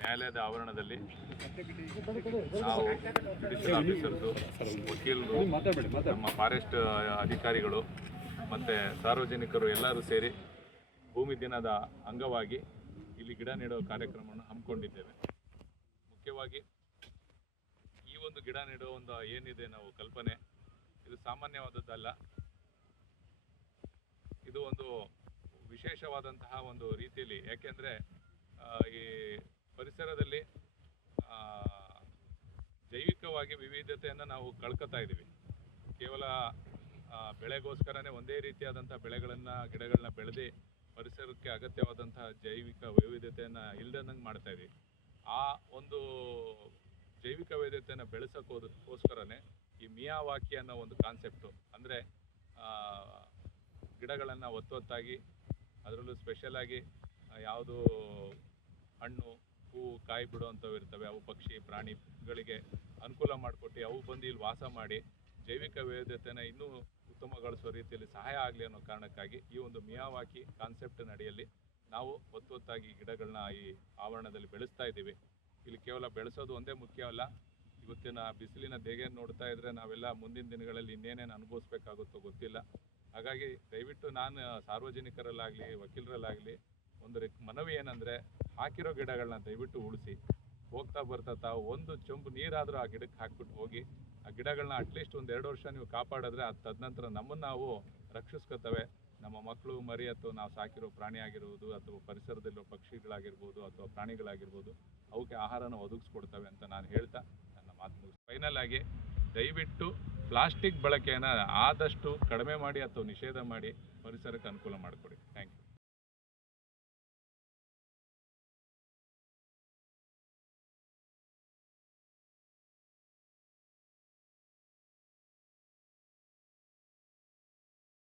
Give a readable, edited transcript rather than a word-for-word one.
ನ್ಯಾಯಾಲಯದ ಆವರಣದಲ್ಲಿ ನಾವು ಜುಡಿಷಿಯಲ್ ಆಫೀಸರ್ಸು, ವಕೀಲರು, ನಮ್ಮ ಫಾರೆಸ್ಟ್ ಅಧಿಕಾರಿಗಳು ಮತ್ತು ಸಾರ್ವಜನಿಕರು ಎಲ್ಲರೂ ಸೇರಿ ಭೂಮಿ ದಿನದ ಅಂಗವಾಗಿ ಇಲ್ಲಿ ಗಿಡ ನೆಡುವ ಕಾರ್ಯಕ್ರಮವನ್ನು ಹಮ್ಮಿಕೊಂಡಿದ್ದೇವೆ. ಮುಖ್ಯವಾಗಿ ಈ ಒಂದು ಗಿಡ ನೆಡುವ ಒಂದು ಏನಿದೆ ನಾವು ಕಲ್ಪನೆ, ಇದು ಸಾಮಾನ್ಯವಾದದ್ದಲ್ಲ. ಇದು ಒಂದು ವಿಶೇಷವಾದಂತಹ ಒಂದು ರೀತಿಯಲ್ಲಿ, ಯಾಕೆಂದರೆ ಈ ಪರಿಸರದಲ್ಲಿ ಜೈವಿಕವಾಗಿ ವಿವಿಧತೆಯನ್ನು ನಾವು ಕಳ್ಕೊತಾ ಇದ್ದೀವಿ. ಕೇವಲ ಬೆಳೆಗೋಸ್ಕರನೇ ಒಂದೇ ರೀತಿಯಾದಂಥ ಗಿಡಗಳನ್ನ ಬೆಳೆದು ಪರಿಸರಕ್ಕೆ ಅಗತ್ಯವಾದಂತಹ ಜೈವಿಕ ವೈವಿಧ್ಯತೆಯನ್ನು ಇಲ್ದಂಗೆ ಮಾಡ್ತಾ ಇದ್ದೀವಿ. ಆ ಒಂದು ಜೈವಿಕ ವೈವಿಧ್ಯತೆಯನ್ನು ಬೆಳೆಸೋಕ್ಕೋಸ್ಕರನೇ ಈ ಮಿಯಾವಾಕಿ ಅನ್ನೋ ಒಂದು ಕಾನ್ಸೆಪ್ಟು, ಅಂದರೆ ಗಿಡಗಳನ್ನು ಒತ್ತೊತ್ತಾಗಿ, ಅದರಲ್ಲೂ ಸ್ಪೆಷಲಾಗಿ ಯಾವುದು ಹಣ್ಣು ಹೂವು ಕಾಯಿ ಬಿಡುವಂಥವು ಇರ್ತವೆ, ಅವು ಪಕ್ಷಿ ಪ್ರಾಣಿಗಳಿಗೆ ಅನುಕೂಲ ಮಾಡಿಕೊಟ್ಟು ಅವು ಬಂದು ಇಲ್ಲಿ ವಾಸ ಮಾಡಿ ಜೈವಿಕ ವೈವಿಧ್ಯತೆಯನ್ನು ಇನ್ನೂ ಉತ್ತಮಗೊಳಿಸುವ ರೀತಿಯಲ್ಲಿ ಸಹಾಯ ಆಗಲಿ ಅನ್ನೋ ಕಾರಣಕ್ಕಾಗಿ ಈ ಒಂದು ಮಿಯಾವಾಕಿ ಕಾನ್ಸೆಪ್ಟ್ ಅಡಿಯಲ್ಲಿ ನಾವು ಒತ್ತೊತ್ತಾಗಿ ಗಿಡಗಳನ್ನ ಈ ಆವರಣದಲ್ಲಿ ಬೆಳೆಸ್ತಾ ಇದ್ದೀವಿ. ಇಲ್ಲಿ ಕೇವಲ ಬೆಳೆಸೋದು ಒಂದೇ ಮುಖ್ಯವಲ್ಲ, ಇವತ್ತಿನ ಬಿಸಿಲಿನ ದೇಗೆಯನ್ನು ನೋಡ್ತಾ ಇದ್ದರೆ ನಾವೆಲ್ಲ ಮುಂದಿನ ದಿನಗಳಲ್ಲಿ ಇನ್ನೇನೇನು ಅನುಭವಿಸ್ಬೇಕಾಗುತ್ತೋ ಗೊತ್ತಿಲ್ಲ. ಹಾಗಾಗಿ ದಯವಿಟ್ಟು ನಾನು ಸಾರ್ವಜನಿಕರಲ್ಲಾಗಲಿ ವಕೀಲರಲ್ಲಾಗಲಿ ಒಂದು ಮನವಿ ಏನಂದರೆ, ಹಾಕಿರೋ ಗಿಡಗಳನ್ನ ದಯವಿಟ್ಟು ಉಳಿಸಿ. ಹೋಗ್ತಾ ಬರ್ತಾ ತಾವು ಒಂದು ಚೊಂಬು ನೀರಾದರೂ ಆ ಗಿಡಕ್ಕೆ ಹಾಕ್ಬಿಟ್ಟು ಹೋಗಿ. ಆ ಗಿಡಗಳನ್ನ ಅಟ್ಲೀಸ್ಟ್ ಒಂದು 2 ವರ್ಷ ನೀವು ಕಾಪಾಡಿದ್ರೆ ಅದು ತದನಂತರ ನಮ್ಮನ್ನು ನಾವು ರಕ್ಷಿಸ್ಕೊತವೆ. ನಮ್ಮ ಮಕ್ಕಳು ಮರಿ ಅಥವಾ ನಾವು ಸಾಕಿರೋ ಪ್ರಾಣಿ ಆಗಿರ್ಬೋದು, ಅಥವಾ ಪರಿಸರದಲ್ಲಿರೋ ಪಕ್ಷಿಗಳಾಗಿರ್ಬೋದು ಅಥವಾ ಪ್ರಾಣಿಗಳಾಗಿರ್ಬೋದು, ಅವಕ್ಕೆ ಆಹಾರನ ಒದಗಿಸ್ಕೊಡ್ತವೆ ಅಂತ ನಾನು ಹೇಳ್ತಾ ನನ್ನ ಮಾತು ಮುಗಿಸ್ತೀನಿ. ಫೈನಲ್ ಆಗಿ ದಯವಿಟ್ಟು ಪ್ಲಾಸ್ಟಿಕ್ ಬಳಕೆಯನ್ನು ಆದಷ್ಟು ಕಡಿಮೆ ಮಾಡಿ ಅಥವಾ ನಿಷೇಧ ಮಾಡಿ ಪರಿಸರಕ್ಕೆ ಅನುಕೂಲ ಮಾಡಿಕೊಡಿ. Thank you.